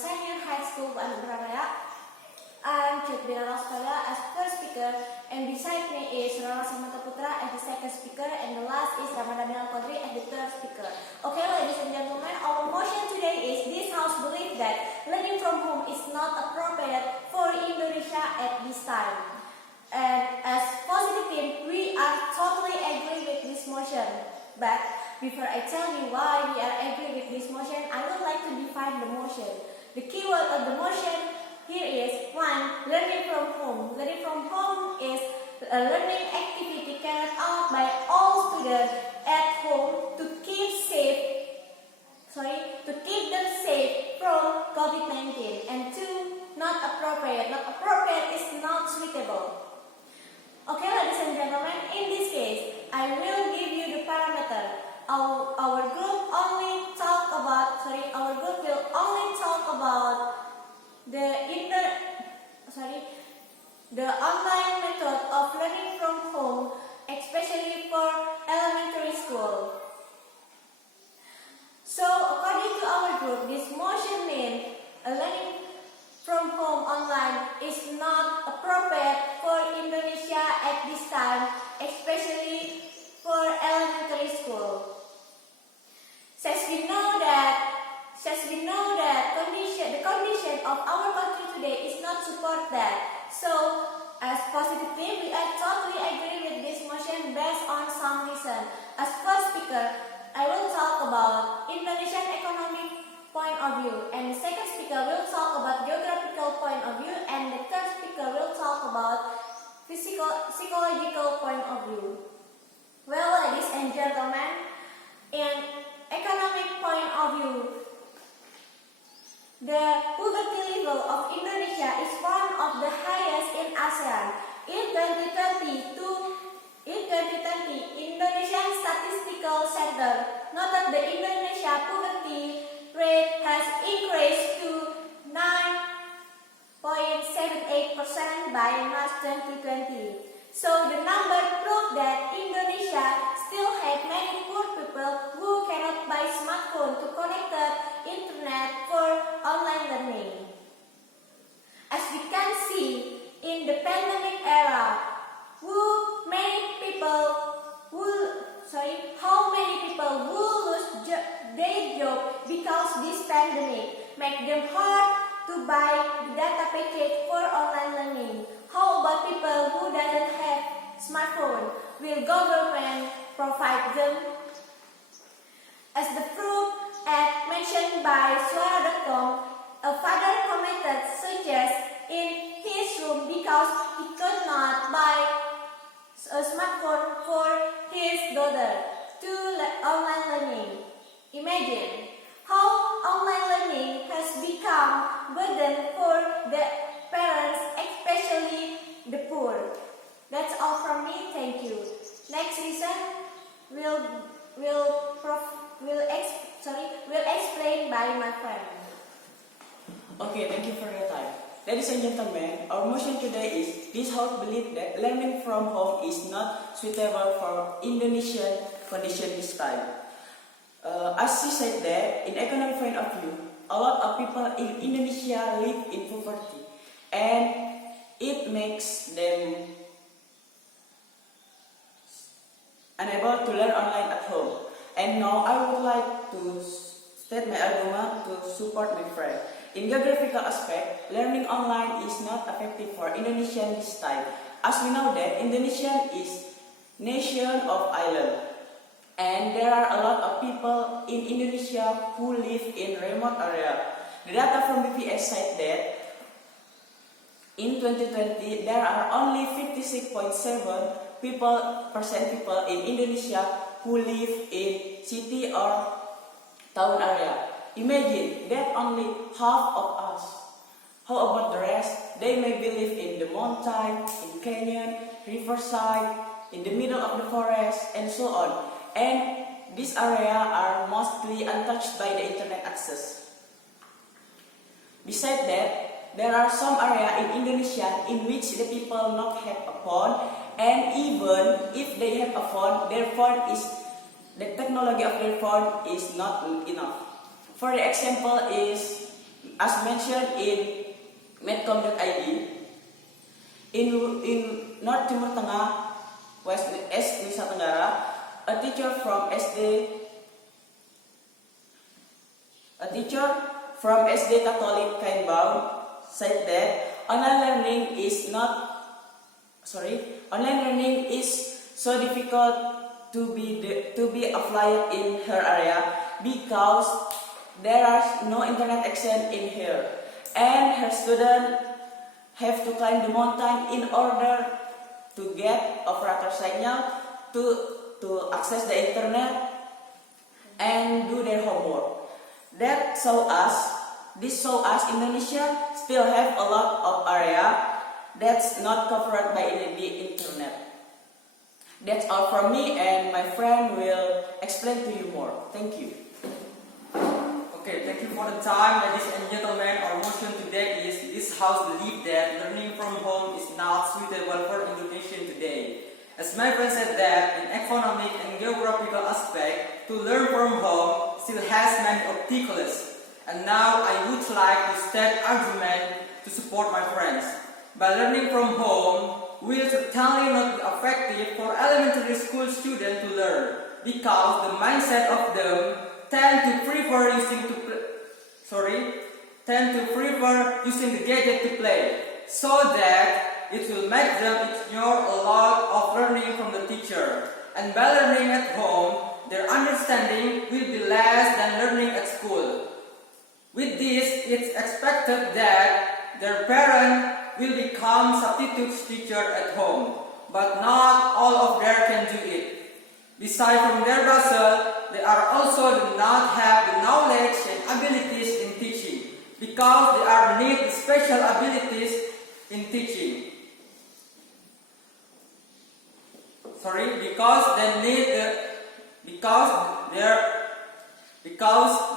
Senior High School Rosvalya. I'm Bina Rosvalya as first speaker, and beside me is Ronal Samantha Putra as the second speaker, and the last is Ramadhani Qodri as the third speaker. Okay, ladies and gentlemen, our motion today is this house believes that learning from home is not appropriate for Indonesia at this time. And as positive team, we are totally agree with this motion. But before I tell you why we are agree with this motion, I would like to define the motion. The keyword of the motion here is 1. Learning from home. Learning from home is a learning activity carried out by all students at home to keep them safe from COVID-19. And 2. Not appropriate. Not appropriate is not suitable. Okay, ladies and gentlemen, in this case, I will give you the parameter. Our group will only talk about the online method of learning from home, especially for elementary school. So, according to our group, this motion means learning from home online is not appropriate for Indonesia at this time, especially for elementary school. Since we know that the condition of our country today is not support that. So, as positive team, we are totally agree with this motion based on some reason. As first speaker, I will talk about Indonesian economic point of view, and the second speaker will talk about geographical point of view, and the third speaker will talk about psychological point of view. Well, ladies and gentlemen, in economic point of view, the poverty level of Indonesia is one of the highest in ASEAN. In 2020, Indonesian Statistical Center noted the Indonesia poverty rate has increased to 9.78% by March 2020. So the number proves that Indonesia still has many poor people who cannot buy smartphone to connect the internet for online learning. As we can see in the pandemic era, how many people will lose their job because this pandemic make them hard to buy the data package for online learning. How about people who doesn't have smartphone? Will government provide them? As the proof as mentioned by Suara.com, a father committed suicide in his room because he could not buy a smartphone for his daughter to online learning. Imagine how online learning has become burden for the parents, especially the poor. That's all from me. Thank you. Next reason will explain by my friend. Okay, thank you for your time. Ladies and gentlemen, our motion today is this house believes that learning from home is not suitable for Indonesian condition this time. As she said that, in economic point of view, a lot of people in Indonesia live in poverty, and it makes them unable to learn online at home. And now I would like to state my argument to support my friend. In geographical aspect, learning online is not effective for Indonesia this time. As we know that Indonesia is nation of island, and there are a lot of people in Indonesia who live in remote area. The data from BPS said that in 2020 there are only 56.7% people in Indonesia who live in city or town area. Imagine that only half of us. How about the rest? They may live in the mountain, in canyon, riverside, in the middle of the forest, and so on. And these areas are mostly untouched by the internet access. Besides that, there are some areas in Indonesia in which the people not have a phone, and even if they have a phone, the technology of their phone is not enough. For the example is as mentioned in medcom.id, in North Timur Tengah, West Nusa Tenggara, a teacher from SD Catholic Kainbau said that online learning is so difficult to be applied in her area because there is no internet access in here, and her students have to climb the mountain in order to get operator signal to access the internet and do their homework. This show us Indonesia still have a lot of area that's not covered by the internet. That's all from me, and my friend will explain to you more. Thank you. Okay, thank you for the time, ladies and gentlemen. Our motion today is this house believe that learning from home is not suitable for Indonesian today. As my friend said that in economic and geographical aspect, to learn from home still has many obstacles. And now I would like to state argument to support my friends. By learning from home will certainly not be effective for elementary school students to learn, because the mindset of them tend to prefer using the gadget to play, so that it will make them ignore a lot of learning from the teacher. And by learning at home, their understanding will be less than learning at school. With this, it's expected that their parent will become substitute teacher at home, but not all of them can do it. Besides from their Basel, they are also do not have the knowledge and abilities in teaching, because they are need special abilities in teaching. Because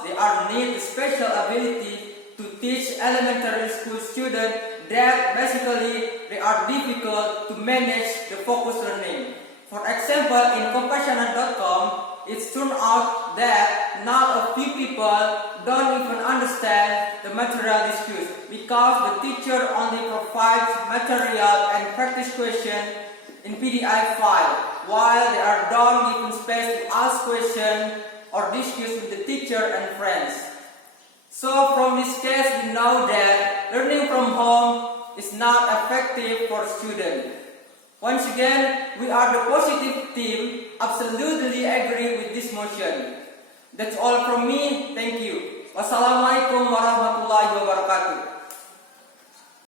they are need special ability to teach elementary school students that basically they are difficult to manage the focus learning. For example, in compassionate.com, it's turned out that not a few people don't even understand the material discussed, because the teacher only provides material and practice questions in PDF file, while they are don't given space to ask questions or discuss with the teacher and friends. So from this case, we know that learning from home is not effective for students. Once again, we are the positive team, absolutely agree with this motion. That's all from me. Thank you. Wassalamualaikum.